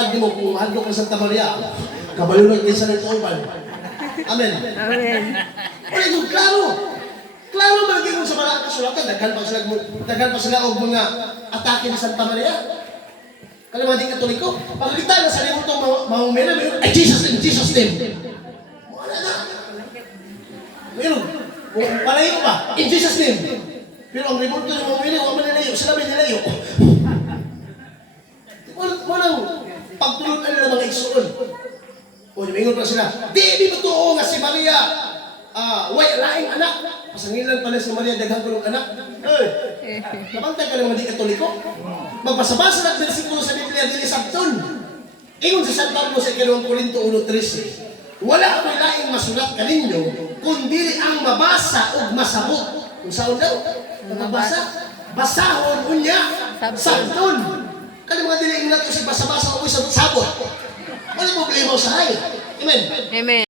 matag mo kung hadlok ka Santa Maria. Kabalunod kinsa ng kauban. Amen. Amen. Wala yung klaro. Klaro magiging sa mga kasulatan. Daghan pa sila og mga atake ni Santa Maria. Kaya mga di Katoliko, pagkita na sa limang itong mamumena, ay Jesus name, Jesus name. Wala na. Mayroon, palayo pa, in Jesus name. Pero ang limang itong mamumena, huwag manilayo, sila may nilayo. Walang pagtulog na nila mga igsoon. O, yumingon pa sila, di totoo nga si Maria, way laing anak. Pasangilan pala si Maria, daghang kulong anak. Kapantay ka ng mga di Katoliko. Magbasa-basa ng bersikulo sa Biblia, dili sabton. Ingon sa San Pablo sa 2 Corinto 1:13, wala ako'y laing masulat kaninyo, kundi ang mabasa o masabot. Kung saan daw? Mabasa? Basahon unya, sabton. Kaya mga dili natin si basa-basa o sabot-sabot. Wala problema sa hay. Amen. Amen.